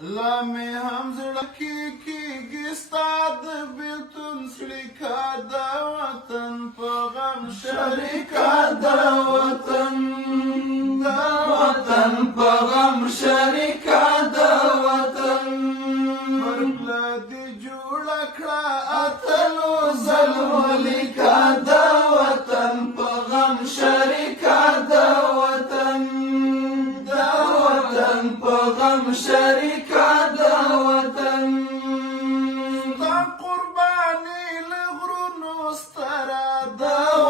لا مې هم زړه کې کېږي ستا د بېلتون څړیکه د وطن په غم شریکه د وطن په غم شریکه د وطن پرپله دې جوړه کړه اتلو ظلمو لیکه د وطن په غم شریکه د وطن په غم شریکه د وطن ستا قرباني له غرونو ستره د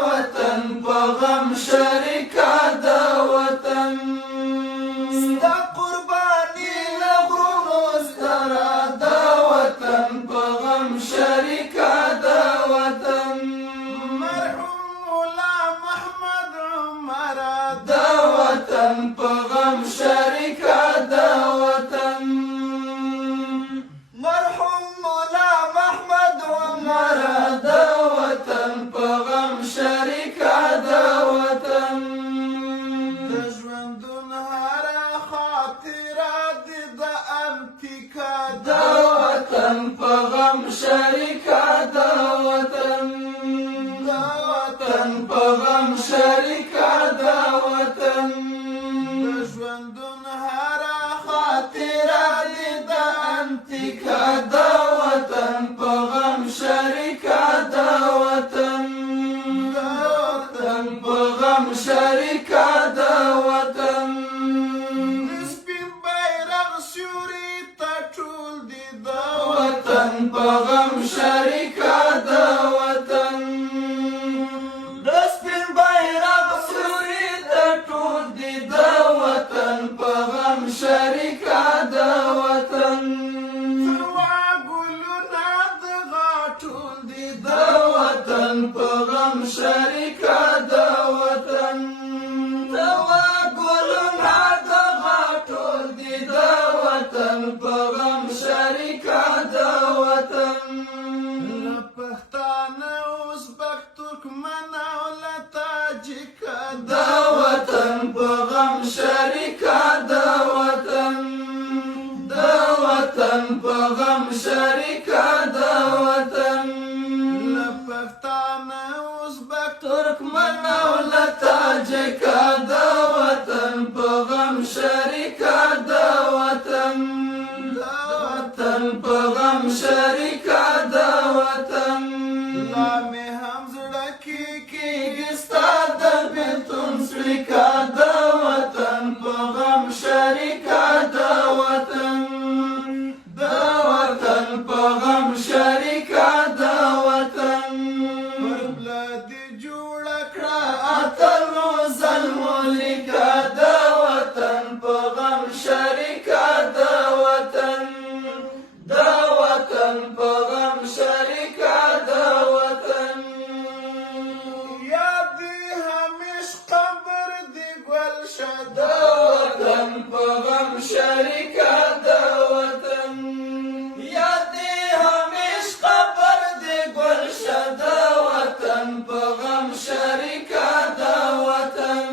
وطن په غم شریکه د وطن ستا قرباني له غرونو ستره د وطن په غم شریکه د وطن مرحوم مولا محمد عمر د وطن په غم شریکه په غم شریکه د وطن په غم شریکه د وطن د ژوندون هره خاطره دې د انتیکه د وطن په غم شریکه د وطن په غم شریکه د وطن په غم شریکه د وطن د سپین بیرغ سیوري ته ټول دي د وطن په غم شریکه د وطن څلوا ګلونه د غاټول دي د وطن په غم شریکه د وطن څلوا ګلونه د غاټول دي د وطن په غم شریکه د پښتانه ازبک ترکمن او له تاجیکه د وطن په غم شریکه د وطن په غم شریکه د وطن له پښتانه ازبک ترکمن او له تاجیکه د وطن په غم شریکه د وطن په غم شریکه د وطن لا مې هم زړه کې کېږي ستا د بېلتون څړیکه د وطن په غم شریکه د وطن په غم شریکه د وطن پرپله دې جوړه کړه اتلو ظلمو لیکه د وطن په غم شریکه د وطن په غم شریکه د وطن یاد دې همیش قبر دې ګلشه د وطن په غم شریکه د وطن یاد دې همیش قبر دې ګلشه د وطن په غم شریکه د وطن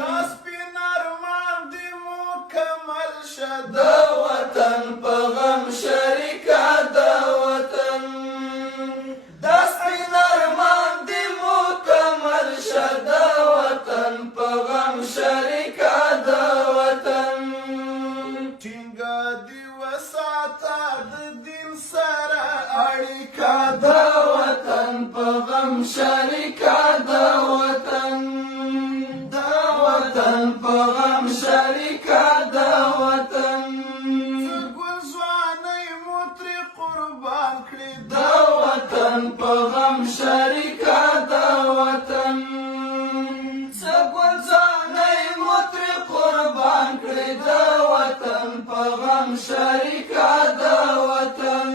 دا سپین ارمان دې مکمل شه د وطن په غم شریکه د وطن دا سپین ارمان دې مکمل شه د وطن په غم شریکه د وطن ټینګه دې وساته د دین سره اړیکه د وطن په غم شریکه د وطن په غم شریکه د وطن د وطن په غم شریکه د وطن څه ګل ځوانۍ مو ترې قربان کړې د وطن په غم شریکه د وطن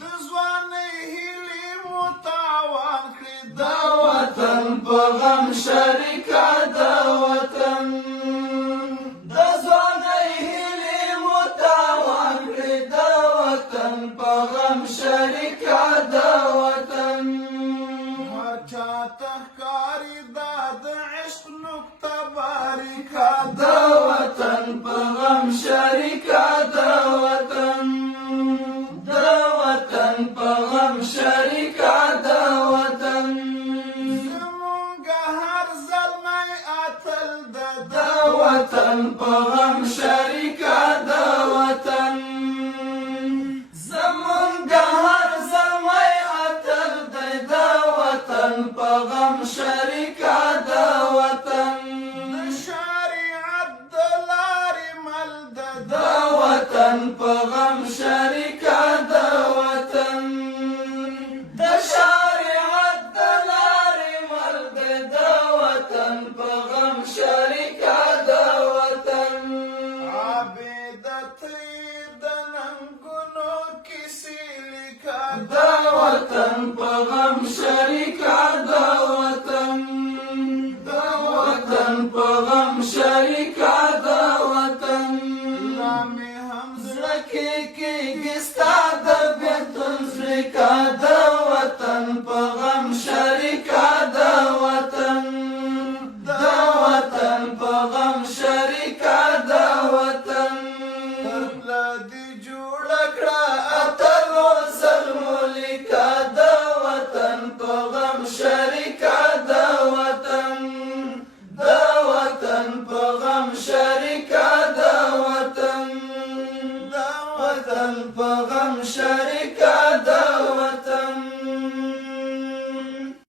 د ځوانۍ هیلې مو تاوان کړې د وطن په غم شریکه د وطن د ځوانۍ هیلې مو تاوان کړې د وطن په غم شریکه د وطن هر چاته ښکاري دا د عشق نکته باریکه د وطن په غم شریکه د وطن په غم شریکه د وطن زمونږ هر زلمی اتل د وطن په غم شریکه د وطن زمونږ هر زلمی اتل د وطن په غم شریکه د وطن د شریعت د لارې مل د وطن په غم شریکه د وطن د شریعت د لارې مل د وطن په غم شریکه د وطن عابد طیر د ننګونو کیسې لیکه د وطن په غم شریکه د وطن په غم شریکه د وطن لا مې هم زړه کې کېږي ستا د بېلتون زړیکه د وطن په غم شریکه د وطن په غم شریکه د وطن هر پله دې جوړه کړه اتلو زلمو لیکه د وطن په غم شریکه د وطن په غم شریکه د وطن په غم شریکه